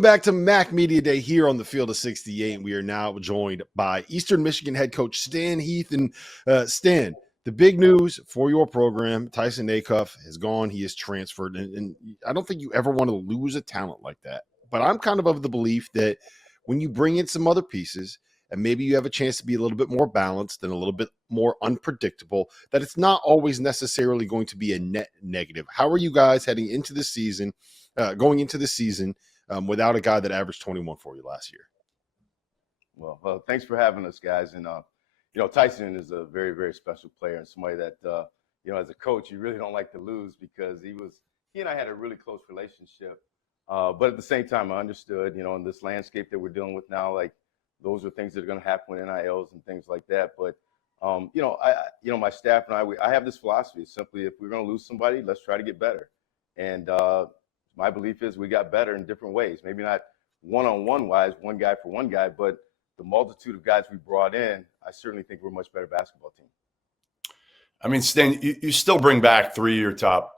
Back to Mac Media Day here on the Field of 68. We are now joined by Eastern Michigan head coach Stan Heath. And Stan, the big news for your program, Tyson Acuff has gone. He has transferred. And I don't think you ever want to lose a talent like that. But I'm kind of the belief that when you bring in some other pieces and maybe you have a chance to be a little bit more balanced and a little bit more unpredictable, that it's not always necessarily going to be a net negative. How are you guys heading into the season, going into the season, without a guy that averaged 21 for you last year? Well, thanks for having us, guys. And, Tyson is a very, very special player and somebody that, as a coach, you really don't like to lose because he and I had a really close relationship. But at the same time, I understood, in this landscape that we're dealing with now, like those are things that are going to happen with NILs and things like that. But, my staff and I have this philosophy. It's simply, if we're going to lose somebody, let's try to get better. And, my belief is we got better in different ways. Maybe not one-on-one wise, one guy for one guy, but the multitude of guys we brought in, I certainly think we're a much better basketball team. I mean, Stan, you still bring back 3 of your top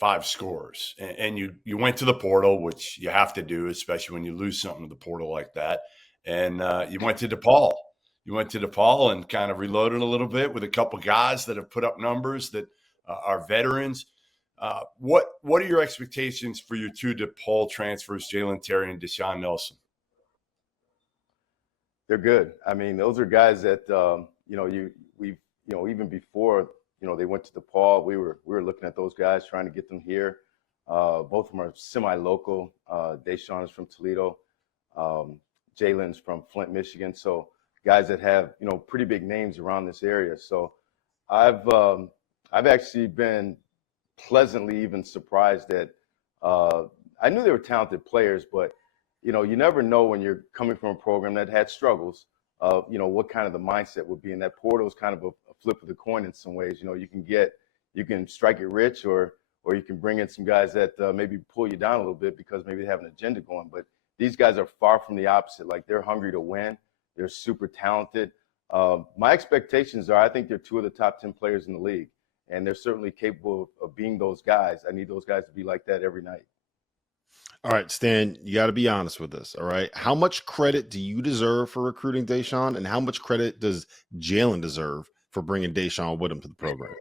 5 scorers, and you went to the portal, which you have to do, especially when you lose something to the portal like that. And you went to DePaul. You went to DePaul and kind of reloaded a little bit with a couple guys that have put up numbers that are veterans. What are your expectations for your 2 DePaul transfers, Jalen Terry and Deshaun Nelson? They're good. I mean, those are guys that even before they went to DePaul, we were looking at those guys, trying to get them here. Both of them are semi-local. Deshaun is from Toledo. Jalen's from Flint, Michigan. So guys that have pretty big names around this area. So I've actually been pleasantly even surprised that I knew they were talented players, but you never know when you're coming from a program that had struggles of what kind of the mindset would be. And that portal is kind of a flip of the coin in some ways. You can strike it rich, or you can bring in some guys that maybe pull you down a little bit because maybe they have an agenda going. But these guys are far from the opposite. Like, they're hungry to win. They're super talented. My expectations are, I think they're 2 of the top 10 players in the league. And they're certainly capable of being those guys. I need those guys to be like that every night. All right, Stan, you got to be honest with us. All right. How much credit do you deserve for recruiting Deshaun, and how much credit does Jalen deserve for bringing Deshaun with him to the program?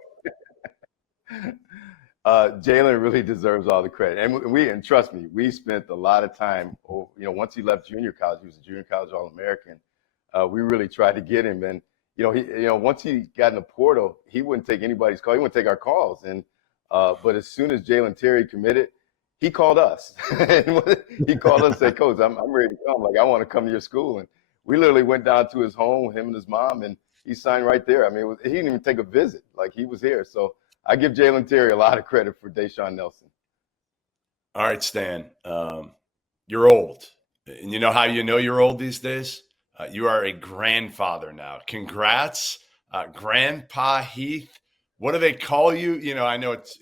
Jalen really deserves all the credit. And trust me, we spent a lot of time, once he left junior college, he was a junior college All-American. We really tried to get him. And, once he got in the portal, he wouldn't take anybody's call. He wouldn't take our calls. And but as soon as Jalen Terry committed, he called us. He called us and said, "Coach, I'm ready to come. Like, I want to come to your school." And we literally went down to his home, him and his mom, and he signed right there. I mean, he didn't even take a visit. Like, he was here. So I give Jalen Terry a lot of credit for Deshaun Nelson. All right, Stan, you're old. And you know how you know you're old these days? You are a grandfather now. Congrats, Grandpa Heath. What do they call you? I know it's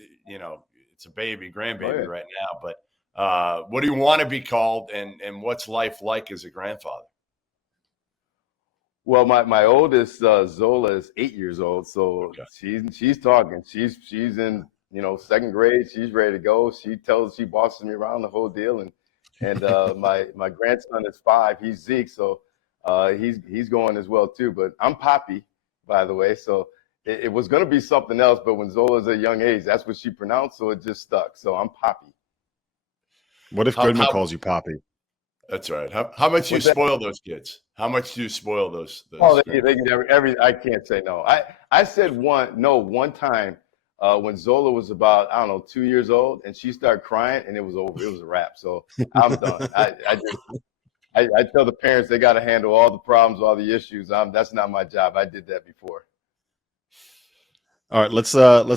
a baby, grandbaby right now, but what do you want to be called, and what's life like as a grandfather? Well, my oldest Zola is 8 years old, so she's talking. She's in 2nd grade. She's ready to go. She bosses me around the whole deal, and my grandson is 5. He's Zeke, so he's going as well too. But I'm Poppy, by the way, so it was going to be something else, but when Zola's a young age, that's what she pronounced, so it just stuck. So I'm Poppy. What if Goodman calls you Poppy? That's right. How much do you spoil those kids? How much do you spoil those? Oh, they get every. I can't say no. I said one time when Zola was about, I don't know, 2 years old, and she started crying, and it was over. It was a wrap. So I'm done. I tell the parents they got to handle all the problems, all the issues. That's not my job. I did that before. All right, let's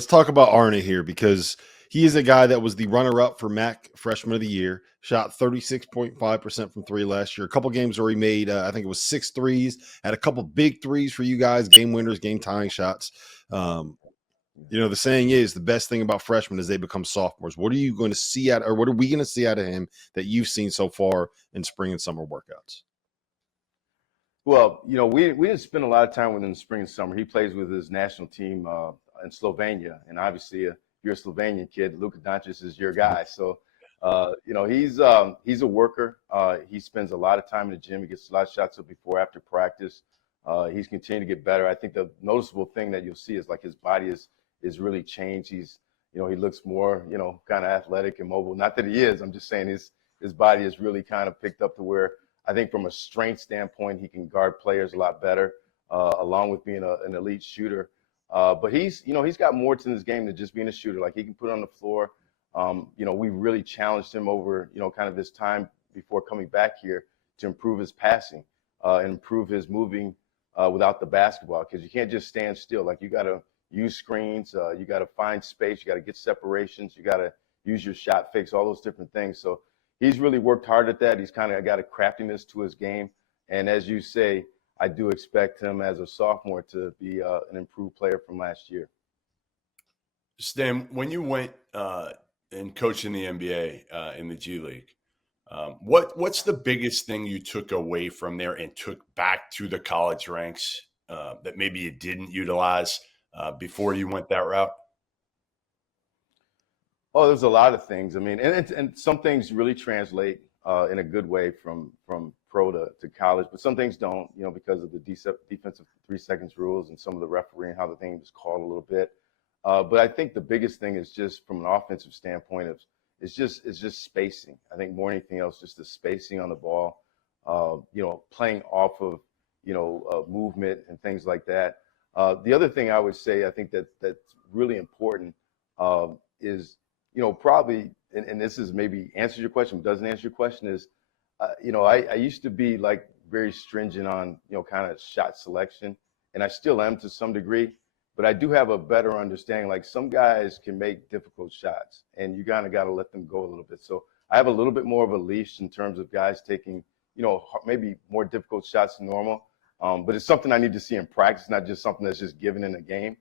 talk about Arne here, because he is a guy that was the runner-up for MAC Freshman of the Year, shot 36.5% from 3 last year. A couple games where he made, I think it was 6 threes, had a couple big threes for you guys, game winners, game-tying shots. The saying is the best thing about freshmen is they become sophomores. What are you going to see what are we going to see out of him that you've seen so far in spring and summer workouts? Well, we didn't spend a lot of time with him in spring and summer. He plays with his national team in Slovenia, and obviously, if you're a Slovenian kid, Luka Doncic is your guy. So He's a worker. He spends a lot of time in the gym. He gets a lot of shots up before, after practice. He's continuing to get better. I think the noticeable thing that you'll see is like his body is really changed. He looks more, kind of athletic and mobile. Not that he is. I'm just saying his body is really kind of picked up to where I think from a strength standpoint, he can guard players a lot better, along with being an elite shooter. But he's got more to his game than just being a shooter. Like he can put it on the floor. We really challenged him over, kind of this time before coming back here to improve his passing, and improve his moving without the basketball, because you can't just stand still. Like you got to use screens, you got to find space, you got to get separations, you got to use your shot fakes, all those different things. So he's really worked hard at that. He's kind of got a craftiness to his game. And as you say, I do expect him as a sophomore to be an improved player from last year. Stan, when you went and coached in the NBA, in the G League, what's the biggest thing you took away from there and took back to the college ranks that maybe you didn't utilize before you went that route? Oh, there's a lot of things. I mean, and some things really translate in a good way from pro to college, but some things don't, because of the defensive 3 seconds rules and some of the refereeing, how the thing is called a little bit. But I think the biggest thing is just from an offensive standpoint it's just spacing. I think more than anything else, just the spacing on the ball, playing off of, movement and things like that. The other thing I would say, I think that's really important is, probably, and this is maybe answers your question, but doesn't answer your question, is, I used to be like very stringent on, kind of shot selection, and I still am to some degree. But I do have a better understanding. Like some guys can make difficult shots, and you kind of got to let them go a little bit. So I have a little bit more of a leash in terms of guys taking, maybe more difficult shots than normal. But it's something I need to see in practice, not just something that's just given in a game.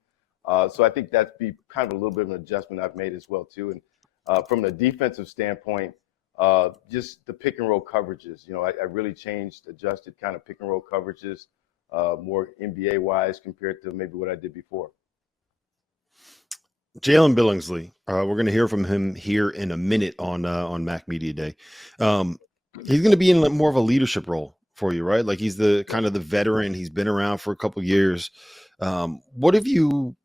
So I think that'd be kind of a little bit of an adjustment I've made as well too. And from a defensive standpoint, just the pick and roll coverages. I really adjusted kind of pick and roll coverages. More NBA wise compared to maybe what I did before. Jalen Billingsley, we're going to hear from him here in a minute on Mac Media Day. He's going to be in more of a leadership role for you, right? Like he's the kind of the veteran. He's been around for a couple of years. What have you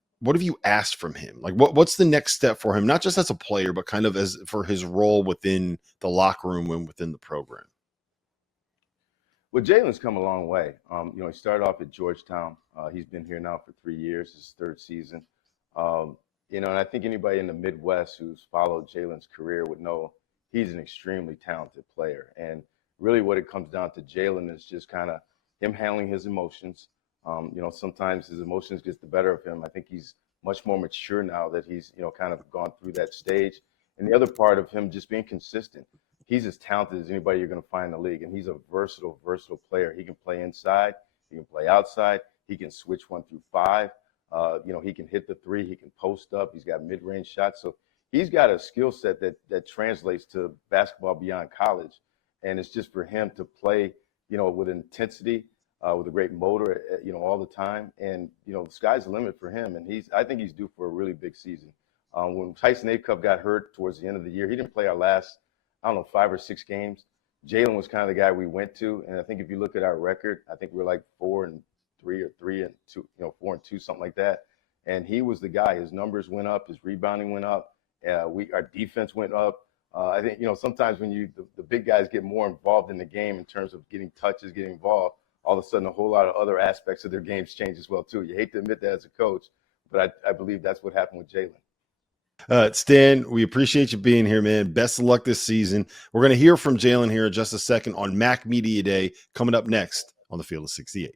asked from him? Like what's the next step for him? Not just as a player, but kind of as for his role within the locker room and within the program. Well, Jalen's come a long way. He started off at Georgetown. He's been here now for 3 years, his third season. And I think anybody in the Midwest who's followed Jalen's career would know he's an extremely talented player. And really what it comes down to Jalen is just kind of him handling his emotions. Sometimes his emotions gets the better of him. I think he's much more mature now that he's, kind of gone through that stage. And the other part of him just being consistent. He's as talented as anybody you're going to find in the league, and he's a versatile player. He can play inside, he can play outside, he can switch 1 through 5. He can hit the 3, he can post up, he's got mid-range shots. So he's got a skill set that translates to basketball beyond college, and it's just for him to play, with intensity, with a great motor, all the time. And the sky's the limit for him, and I think he's due for a really big season. When Tyson Acuff got hurt towards the end of the year, he didn't play our last 5 or 6 games. Jalen was kind of the guy we went to. And I think if you look at our record, I think we're like 4-3 or 3-2, 4-2, something like that. And he was the guy. His numbers went up, his rebounding went up. Our defense went up. I think, sometimes when the big guys get more involved in the game in terms of getting touches, getting involved, all of a sudden a whole lot of other aspects of their games change as well too. You hate to admit that as a coach, but I believe that's what happened with Jalen. Stan, we appreciate you being here, man. Best of luck this season. We're going to hear from Jalen here in just a second on Mac Media Day, coming up next on the Field of 68.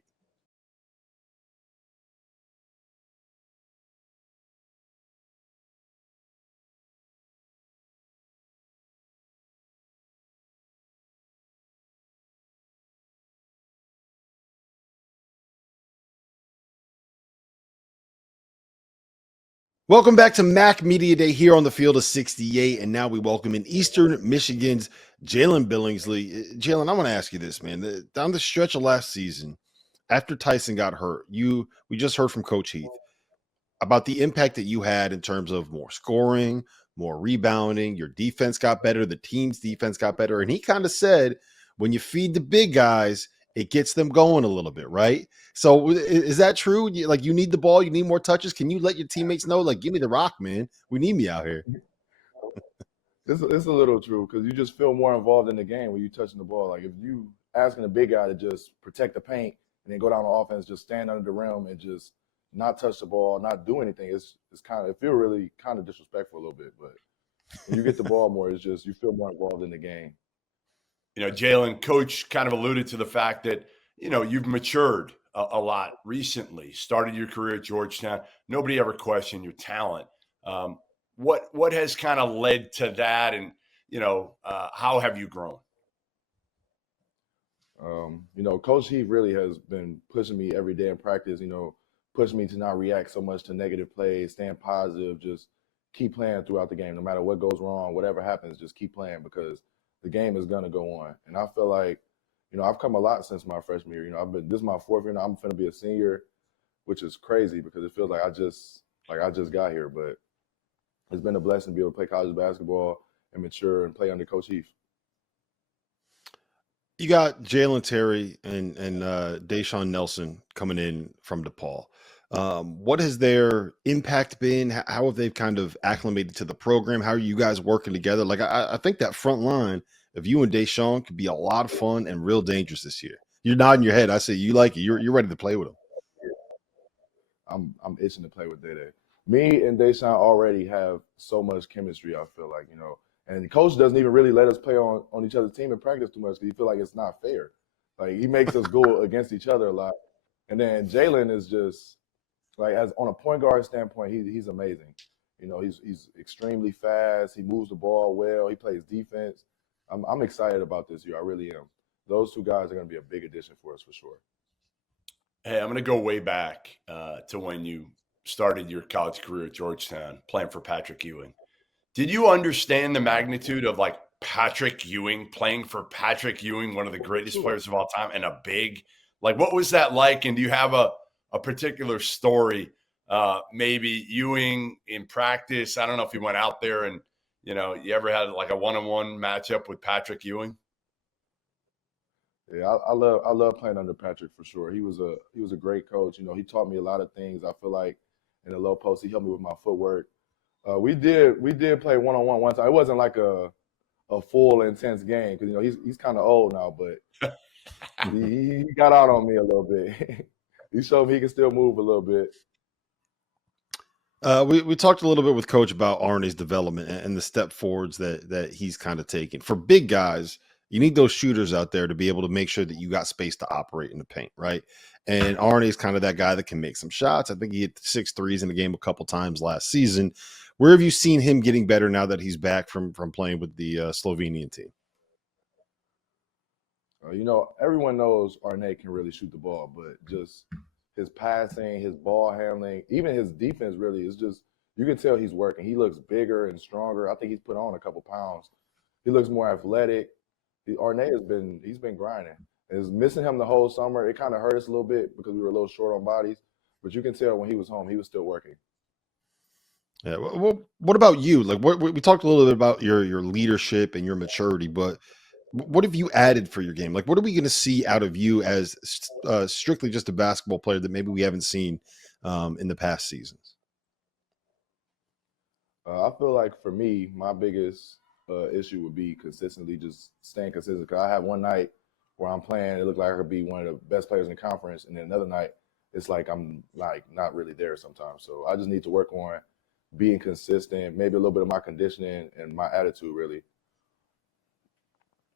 Welcome back to Mac Media Day here on the Field of 68, and now we welcome in Eastern Michigan's Jalen Billingsley. Jalen, I want to ask you this, man. Down the stretch of last season, after Tyson got hurt, we just heard from Coach Heath about the impact that you had in terms of more scoring, more rebounding. Your defense got better. The team's defense got better. And he kind of said, when you feed the big guys, it gets them going a little bit, right? So is that true? Like, you need the ball, you need more touches. Can you let your teammates know, like, give me the rock, man? We need me out here. It's a little true because you just feel more involved in the game when you're touching the ball. Like if you asking a big guy to just protect the paint and then go down the offense, just stand under the rim and just not touch the ball, not do anything, it's kind of it feel really kind of disrespectful a little bit. But when you get the ball more, it's just you feel more involved in the game. You know, Jalen, coach kind of alluded to the fact that, you know, you've matured a lot recently, started your career at Georgetown. Nobody ever questioned your talent. What has kind of led to that, and, you know, how have you grown? You know, Coach Heath really has been pushing me every day in practice, you know, pushing me to not react so much to negative plays, staying positive, just keep playing throughout the game. No matter what goes wrong, whatever happens, just keep playing because the game is going to go on. And I feel like, you know, I've come a lot since my freshman year. You know, this is my fourth year now. I'm going to be a senior, which is crazy because it feels like I just got here. But it's been a blessing to be able to play college basketball and mature and play under Coach Heath. You got Jalen Terry and Deshaun Nelson coming in from DePaul. What has their impact been? How have they kind of acclimated to the program? How are you guys working together? Like, I think that front line of you and Deshaun could be a lot of fun and real dangerous this year. You're nodding your head. I say you like it. You're ready to play with them. I'm itching to play with Day. Me and Deshaun already have so much chemistry, I feel like, you know. And the coach doesn't even really let us play on each other's team in practice too much because he feel like it's not fair. Like, he makes us go against each other a lot. And then Jalen is just, like, as on a point guard standpoint, he's amazing. You know, he's extremely fast. He moves the ball well. He plays defense. I'm excited about this year. I really am. Those two guys are going to be a big addition for us for sure. Hey, I'm going to go way back to when you started your college career at Georgetown, playing for Patrick Ewing. Did you understand the magnitude of, like, Patrick Ewing, playing for Patrick Ewing, one of the greatest players of all time, and a big, like, what was that like? And do you have a particular story, maybe Ewing in practice? I don't know if you went out there and, you know, you ever had like a one-on-one matchup with Patrick Ewing? Yeah, I love playing under Patrick for sure. He was a great coach. You know, he taught me a lot of things. I feel like in the low post, he helped me with my footwork. We did play one-on-one one time. It wasn't like a full intense game because, you know, he's kind of old now, but he got out on me a little bit. He showed me he can still move a little bit. We talked a little bit with Coach about Arne's development and the step forwards that he's kind of taken. For big guys, you need those shooters out there to be able to make sure that you got space to operate in the paint, right? And Arne's kind of that guy that can make some shots. I think he hit 6 threes in the game a couple times last season. Where have you seen him getting better now that he's back from playing with the Slovenian team? You know, everyone knows Arne can really shoot the ball, but just his passing, his ball handling, even his defense really is just, you can tell he's working. He looks bigger and stronger. I think he's put on a couple pounds. He looks more athletic. Arne he's been grinding. It's missing him the whole summer. It kind of hurt us a little bit because we were a little short on bodies, but you can tell when he was home, he was still working. Yeah. Well, what about you? Like, we talked a little bit about your leadership and your maturity, but what have you added for your game? Like, what are we going to see out of you as strictly just a basketball player that maybe we haven't seen in the past seasons? I feel like for me, my biggest issue would be consistently just staying consistent. Because I have one night where I'm playing, it looked like I could be one of the best players in the conference, and then another night, it's like I'm like not really there sometimes. So I just need to work on being consistent, maybe a little bit of my conditioning and my attitude, really.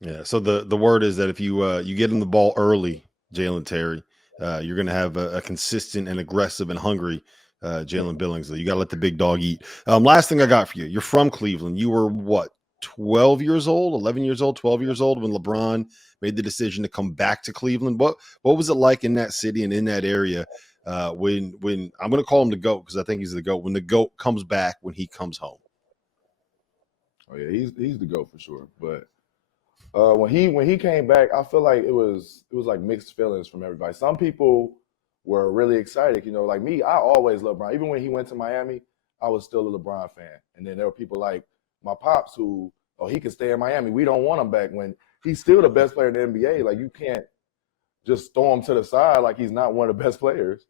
Yeah. So the word is that if you get in the ball early, Jalen Terry, you're going to have a consistent and aggressive and hungry Jalen Billingsley. You got to let the big dog eat. Last thing I got for you. You're from Cleveland. You were what, 12 years old, 11 years old, 12 years old when LeBron made the decision to come back to Cleveland. What was it like in that city and in that area when I'm going to call him the GOAT because I think he's the GOAT, when the GOAT comes back, when he comes home? Oh yeah, he's the GOAT for sure. But when he came back, I feel like it was like mixed feelings from everybody. Some people were really excited, you know, like me. I always loved Bron. Even when he went to Miami, I was still a LeBron fan. And then there were people like my pops who, oh, he can stay in Miami. We don't want him back, when he's still the best player in the NBA. Like, you can't just throw him to the side like he's not one of the best players.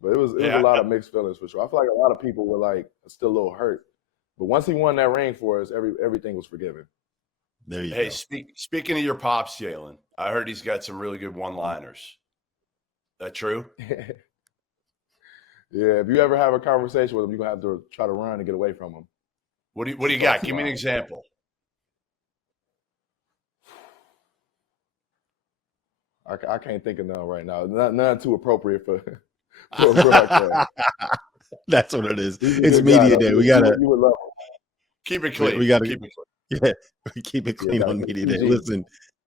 But it was a lot of mixed feelings for sure. I feel like a lot of people were like still a little hurt. But once he won that ring for us, everything was forgiven. There you Hey, go. speaking of your pops, Jalen, I heard he's got some really good one-liners. That true? Yeah, if you ever have a conversation with him, you're going to have to try to run and get away from him. What do you got? Give me an example. I can't think of none right now. None too appropriate for a broadcast. That's what it is. He's a It's good guy, media though. day. We gotta You would love him. Keep it clean. we gotta keep it clean. yeah, we keep it clean on media day. Listen,